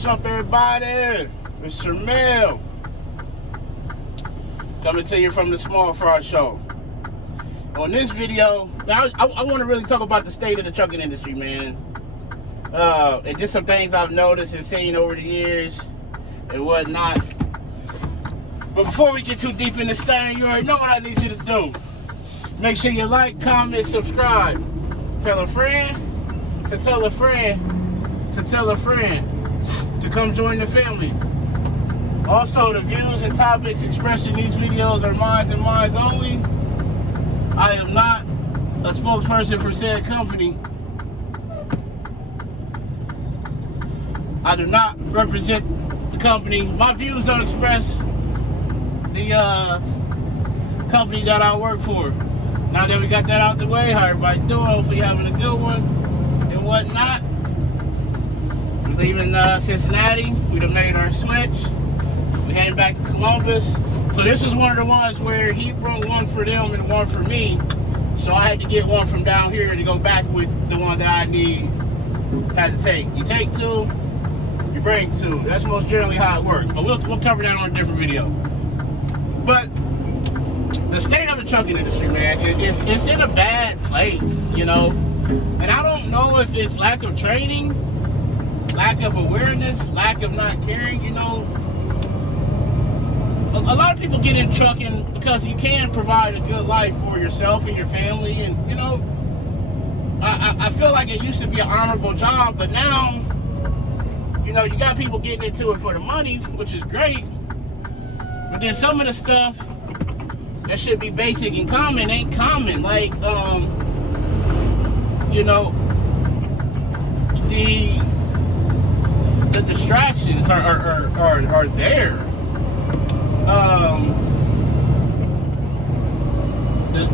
What's up, everybody? It's Mel coming to you from the Small Fry Show. On this video, now I want to really talk about the state of the trucking industry, man. And just some things I've noticed and seen over the years and whatnot. But before we get too deep in this thing, you already know what I need you to do. Make sure you like, comment, subscribe. Tell a friend to tell a friend to tell a friend to come join the family. Also, the views and topics expressed in these videos are mine and mine only. I am not a spokesperson for said company. I do not represent the company. My views don't express the company that I work for. Now that we got that out the way, how everybody doing? Hopefully having a good one and whatnot. We're leaving Cincinnati. We done made our switch. We heading back to Columbus. So this is one of the ones where he brought one for them and one for me. So I had to get one from down here to go back with the one that I had to take. You take two, you bring two. That's most generally how it works. But we'll cover that on a different video. But the state of the trucking industry, man, it's in a bad place, you know. And I don't know if it's lack of training, lack of awareness, lack of not caring, you know. A lot of people get in trucking because you can provide a good life for yourself and your family, and you know, I feel like it used to be an honorable job, but now, you know, you got people getting into it for the money, which is great, but then some of the stuff that should be basic and common ain't common. Like, you know, the distractions are there.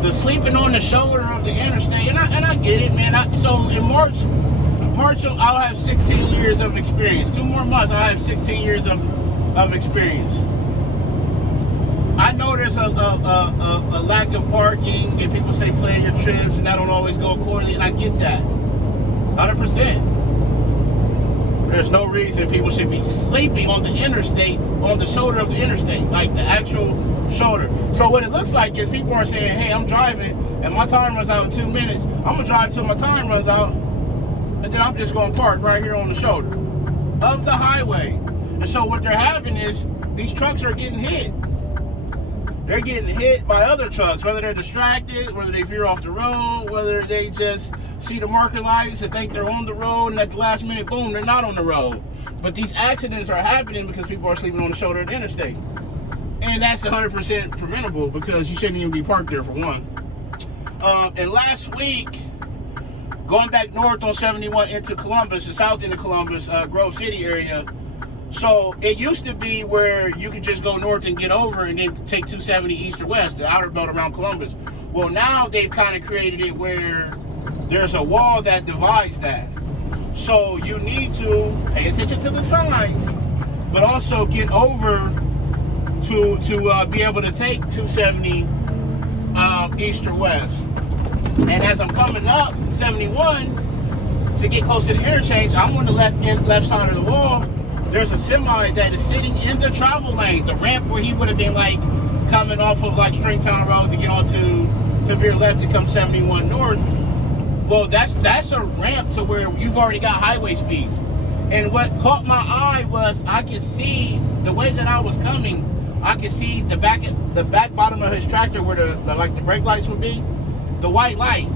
The sleeping on the shoulder of the interstate, and I get it, man. So in March I'll have 16 years of experience. 2 more months, I'll have 16 years of experience. I know there's a lack of parking, and people say plan your trips, and that don't always go accordingly, and I get that, 100%. There's no reason people should be sleeping on the interstate, on the shoulder of the interstate, like the actual shoulder. So what it looks like is people are saying, hey, I'm driving, and my time runs out in 2 minutes. I'm gonna drive till my time runs out, and then I'm just gonna park right here on the shoulder of the highway. And so what they're having is, these trucks are getting hit. They're getting hit by other trucks, whether they're distracted, whether they veer off the road, whether they just see the marker lights and think they're on the road, and at the last minute, boom, they're not on the road. But these accidents are happening because people are sleeping on the shoulder of the interstate. And that's 100% preventable, because you shouldn't even be parked there, for one. And last week, going back north on 71 into Columbus, and south into Columbus, Grove City area, so it used to be where you could just go north and get over and then take 270 east or west, the outer belt around Columbus. Well, now they've kind of created it where there's a wall that divides that. So you need to pay attention to the signs, but also get over to be able to take 270 east or west. And as I'm coming up 71 to get close to the interchange, I'm on the left side of the wall. There's a semi that is sitting in the travel lane, the ramp where he would have been like coming off of like Stringtown Road to get onto to veer left to come 71 north. Well, that's a ramp to where you've already got highway speeds. And what caught my eye was, I could see the way that I was coming, I could see the back bottom of his tractor where the brake lights would be, the white light.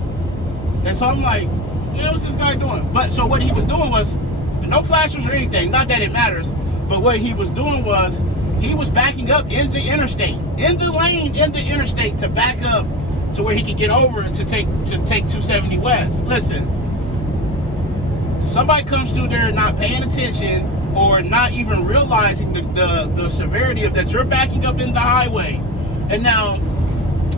And so I'm like, yeah, what's this guy doing? But so what he was doing was, no flashers or anything, not that it matters, but what he was doing was, he was backing up in the interstate, in the lane, in the interstate, to back up to where he could get over to take 270 west. Listen, somebody comes through there not paying attention or not even realizing the severity of that, you're backing up in the highway. And now,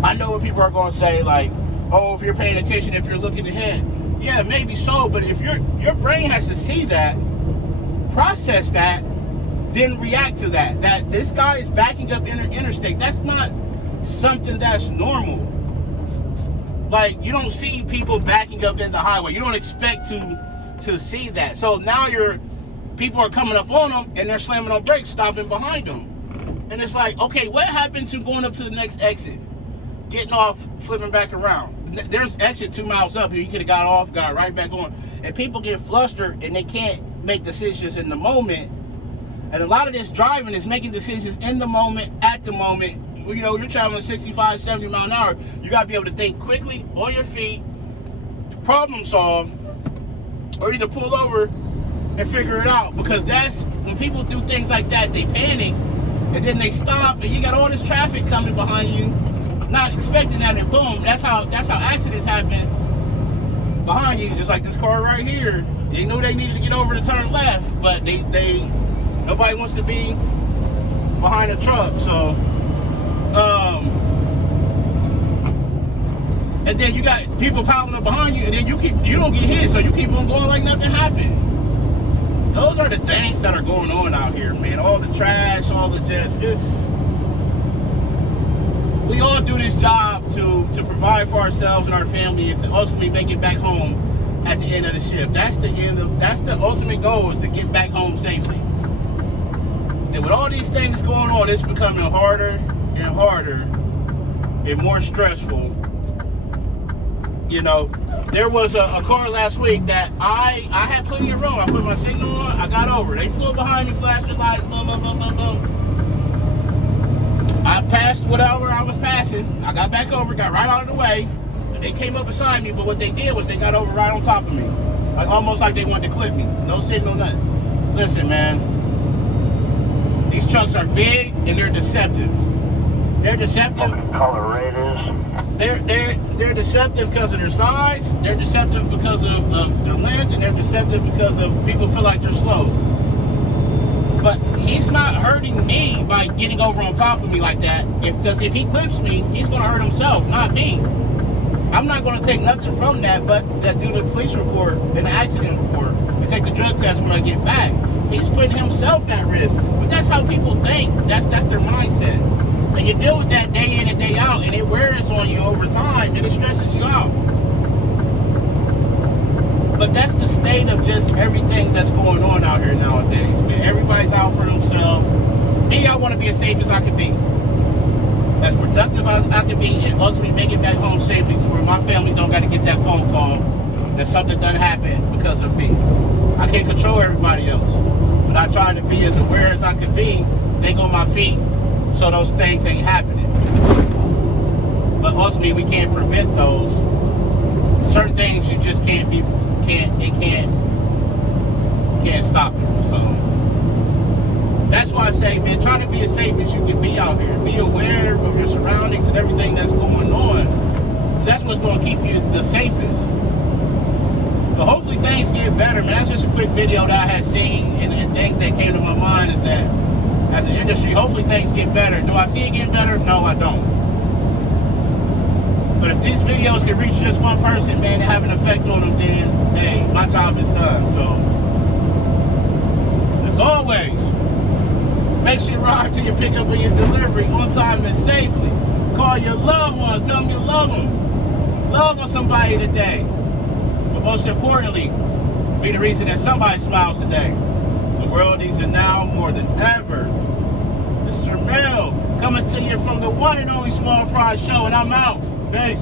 I know what people are going to say, like, oh, if you're paying attention, if you're looking ahead. Yeah, maybe so, but if your brain has to see that, process that, then react to that. That this guy is backing up in an interstate. That's not something that's normal. Like, you don't see people backing up in the highway. You don't expect to see that. So now you're people are coming up on them and they're slamming on brakes, stopping behind them. And it's like, okay, what happened to going up to the next exit? Getting off, flipping back around. There's exit 2 miles up here. You could have got off, got right back on. And people get flustered and they can't make decisions in the moment. And a lot of this driving is making decisions in the moment, at the moment. You know, you're traveling 65, 70 miles an hour. You got to be able to think quickly, on your feet, problem solve, or either pull over and figure it out. Because that's, when people do things like that, they panic, and then they stop, and you got all this traffic coming behind you, not expecting that, and boom, that's how accidents happen behind you. Just like this car right here. They knew they needed to get over to turn left, but nobody wants to be behind a truck. So and then you got people piling up behind you, and then you don't get hit, so you keep on going like nothing happened. Those are the things that are going on out here, man. All the trash, all the we all do this job to provide for ourselves and our family, and to ultimately make it back home at the end of the shift. That's the ultimate goal, is to get back home safely. And with all these things going on, it's becoming harder and harder and more stressful. You know, there was a car last week that I had plenty of room. I put my signal on, I got over. They flew behind me, flashed their lights, boom, boom, boom, boom, boom. I passed whatever I was passing. I got back over, got right out of the way. And they came up beside me, but what they did was they got over right on top of me. Like, almost like they wanted to clip me. No signal, nothing. Listen, man. These trucks are big and they're deceptive. They're deceptive. What color red is? They're deceptive because of their size. They're deceptive because of their length, and they're deceptive because of people feel like they're slow. But he's not hurting me by getting over on top of me like that. Because if he clips me, he's going to hurt himself, not me. I'm not going to take nothing from that, but that do the police report and the accident report and take the drug test when I get back. He's putting himself at risk. But that's how people think. That's their mindset. And you deal with that day in and day out, and it wears on you over time, and it stresses you out. But that's the state of just everything that's going on out here nowadays, man. Everybody's out for themselves. Me, I want to be as safe as I can be, as productive as I can be, and ultimately make it back home safely to where my family don't got to get that phone call that something done happened because of me. I can't control everybody else, but I try to be as aware as I can be, think on my feet, so those things ain't happening. But ultimately, we can't prevent those. Certain things you just can't stop it. So that's why I say, man, try to be as safe as you can be out here. Be aware of your surroundings and everything that's going on. That's what's going to keep you the safest. But hopefully things get better, man. That's just a quick video that I had seen, and things that came to my mind is that as an industry, hopefully things get better. Do I see it getting better? No, I don't. But if these videos can reach just one person, man, and have an effect on them, then, hey, my job is done. So, as always, make sure you ride to your pickup and your delivery on time and safely. Call your loved ones. Tell them you love them. Love on somebody today. But most importantly, be the reason that somebody smiles today. The world needs it now more than ever. Mr. Mel, coming to you from the one and only Small Fry Show, and I'm out. Peace.